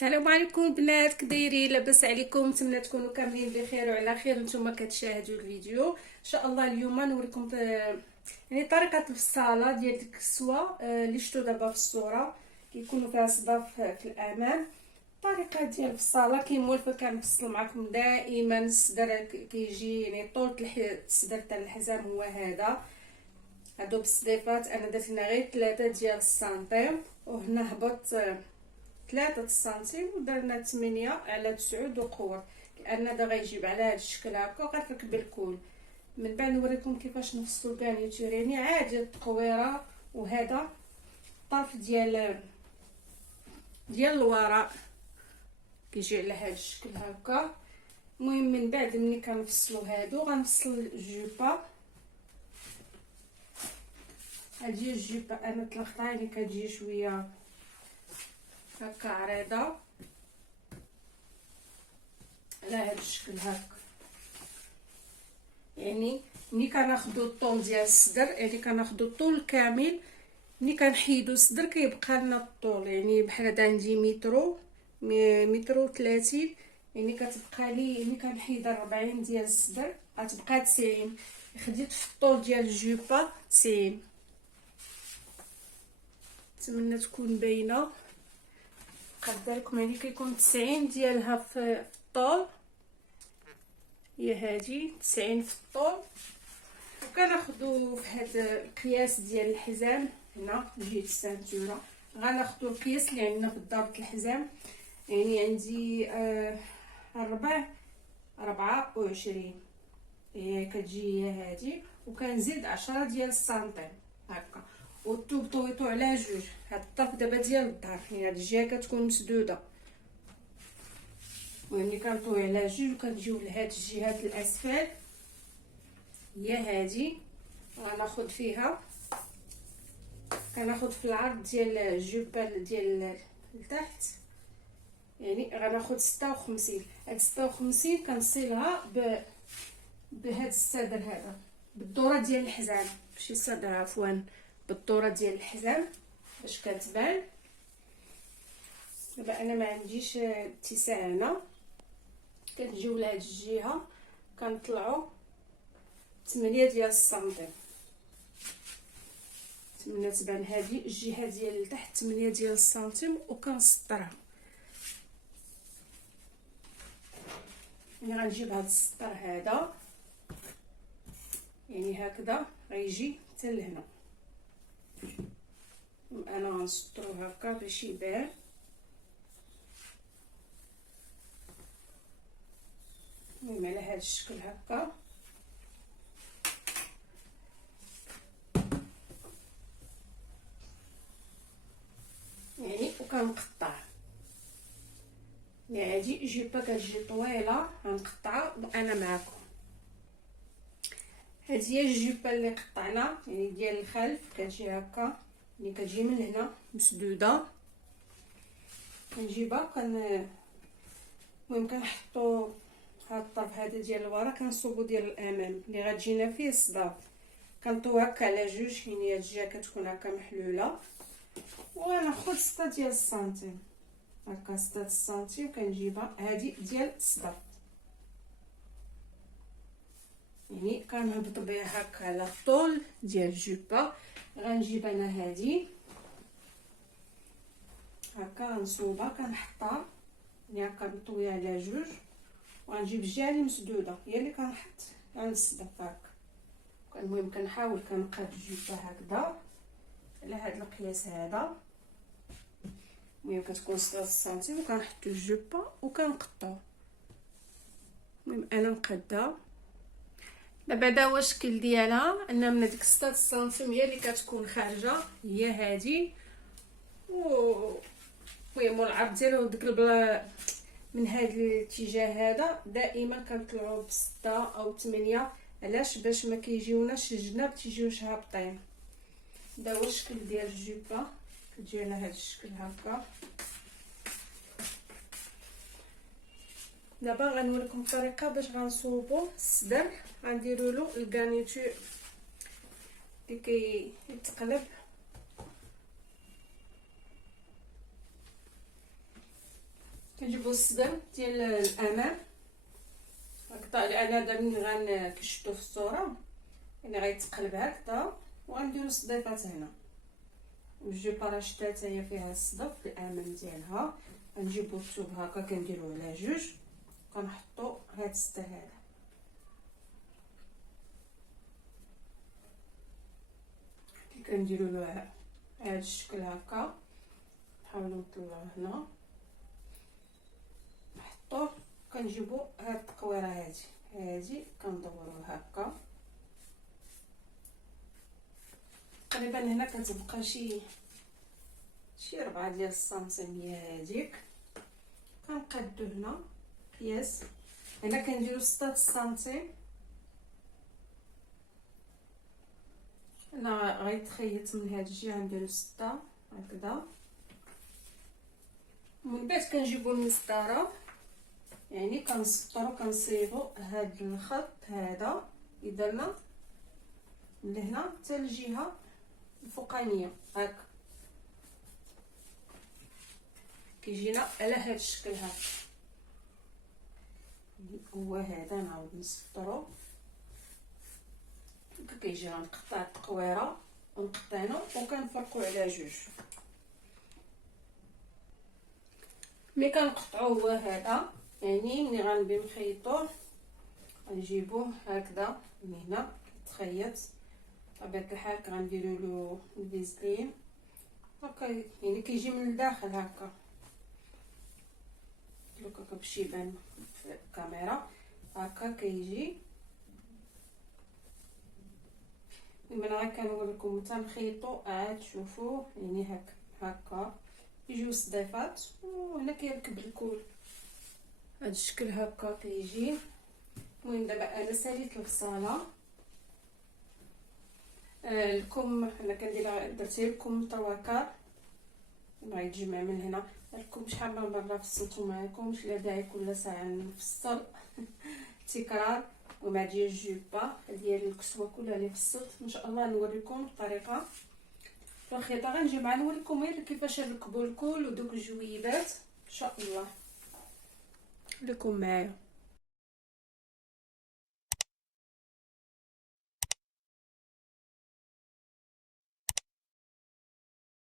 السلام عليكم البنات، كدايرين؟ لاباس عليكم؟ نتمنى تكونوا كاملين بخير وعلى خير. نتوما كتشاهدوا الفيديو ان شاء الله. اليوم نوريكم يعني طريقه الفصاله ديال ديك الكسوه اللي شفتوا دابا في الصوره، كيكونوا فيها صداف في الامام. الطريقه ديال الفصاله كيمولفه كنفصل معكم دائما. الصدر كيجي يعني طول الصدر تاع الحزام هو هذا. هادو بالصديفات انا درت هنا غير 3 ديال السنتيم، وهنا هبط 3 سنتيم ودرنا 8 على 9 وقور، لان دا غيجيب على هذا الشكل هكا وغنركب الكول. من بعد نوريكم كيفاش نفصلوا الكانيتور، يعني عادي التقويره. وهذا الطرف ديال الوراء كيجي على هذا الشكل هكا. المهم من بعد ملي كنفصلوا هادو غنفصل الجوبه. هذه الجوبه انا طلقتها اللي كتجي شويه هكا عريضه على هذا الشكل هكا. يعني ملي كناخذوا الطول ديال الصدر، يعني كناخذوا الطول كامل، ملي كنحيدوا الصدر كيبقى لنا الطول. يعني بحال هذا عندي متر و30، يعني كتبقى لي ملي كنحيد 40 ديال الصدر غتبقى 90. خديت في الطول ديال الجوبه 90. نتمنى تكون باينه. قدر لكم يعني كيكون 90 ديالها في الطول، هي هذه 90 في الطول. وكناخذوا في هذا القياس ديال الحزام هنا جهه السانتوره، غناخذوا القياس اللي عندنا في ضربه الحزام. يعني عندي 24 هي كتجي هي هذه، وكنزيد 10 ديال السنتيم هكا. والطوب طويتو على جوج. هاد الطرف دابا ديال الظهر، يعني هاد الجهه كتكون مسدوده، وملي كنطوي على جوج وكنجيو لهاد الجهات الاسفل هي هادي. غناخد فيها كناخد في العرض ديال الجوبه ديال لتحت، يعني غناخد 56. هاد 56 كنصيلها بهاد الصدر هذا، بالدوره ديال الحزام، ماشي الصدر عفوا، بالدوره ديال الحزام باش كتبان. دابا انا ما عنديش اتساع هنا، كنجيو لهاد الجهه كنطلعوا 8 ديال السنتيم. نتمنى تبان هذه الجهه ديال لتحت 8 ديال السنتيم، وكنسطرها. يعني غنجيب هاد السطر هذا، يعني هكذا غيجي حتى لهنا. انا غنسطرو هكا باش يبان. المهم على هذا الشكل هكا. يعني وكنقطع، يعني هذه جيبه كتجي طويله غنقطعها انا معكم. هذه هي الجيبه اللي قطعنا، يعني ديال الخلف كتجي هكا، اللي كتجي من هنا مسدوده. كنجيبها المهم كنحطوا هاد الطرف هذا ديال الورا، كنصوبوا ديال الامام اللي غتجينا فيه الصداف. كنطوي هكا على جوج، يعني هاد الجهه كتكون هكا محلوله. وناخذ 6 ديال السنتيم هكا، 6 السنتيم كنجيبها هذه ديال الصداف. يعني كنهبط بها هكا على الطول ديال الجوبه. غنجيب انا هذه هكا نصوبها، كنحطها يعني هكا مطويه على جوج، وغنجيب الجهه اللي مسدوده هي اللي كنحط على الصداف هكا. المهم كنحاول كنقاد الجوبه هكذا على هذا القياس هذا. المهم كتكون 6 سنتيم، وكنحط الجوبه وكنقطعو. المهم انا مقاده. دابا هذا هو الشكل ديالها، ان من ديك 6 سنتيم هي اللي كتكون خارجه هي هذه. المهم العرض ديالو ديك من هذا الاتجاه هذا دائما كنطلعوا ب6 او 8. علاش؟ باش ما كيجيوناش الجناب تيجيوش هابطين. هذا هو الشكل ديال الجوبه، كتجي على هذا الشكل هكا. دابا غنوريكم الطريقه باش غنصوبوا الصدر. غنديروا له الغانيتور اللي كيتقلب. كنجيبو الصدر ديال الامام هكذا، انا دابا ملي غنكشطو في الصوره يعني غيتقلب هكذا، وغنديرو الصديفات هنا بجوج باراشطات هي فيها الصدف في الامام ديالها. غنجيبو الثوب هكا كنديرو على جوج، كنحطو هاد الصدر هذا كنديرو له هاد الشكل هكا، نحاولو نطلعوه هنا نحطوه. كنجيبو هاد التقويره هادي كندوروه هكا تقريبا. هنا كتبقى شي 4 ديال السنتيميه هاديك، كنقادو هنا قياس. هنا كنديرو 6 سنتيم، انا غيتخيط من هاد الجهه نديرو 6 هكذا. من بعد كنجيبو المسطره، يعني كنسطرو كنصيغو هاد الخط هذا يديرنا من هنا حتى الجهه الفوقانيه هكا، كيجينا على هاد الشكل هذا. هو هذا نعاود نسطرو كيجي. غنقطع التقويره ونقطعنو وكنفرقو على جوج. ملي كنقطعو هو هذا يعني ملي غنبي نخيطوه غنجيبوه هكذا من هنا يتخيط بطبيعه الحال. غنديرو له الفيزلين هكا يعني كيجي من الداخل هكا هكا باش يبان في الكاميرا هكا كيجي. من غير كنوريكم حتى نخيطو عاد تشوفوه يعني هكا يجيو الصديفات. وهنا كيركب الكول هاد الشكل هكا كيجي. المهم دابا انا ساليت الغساله. الكم انا كندير درتي لكم طواكر غيتجمع من هنا. لكم شحال من مره فصلتو معكم، لا داعي كل ساعه نفصل تكرار. ومع ديال الجوبه ديال الكسوه كلها اللي فصلت ان شاء الله نوريكم الطريقه في الخياطه. غنجي مع نوريكم غير كيفاش نركبوا الكول ودوك الجويبات ان شاء الله. خليكم معايا.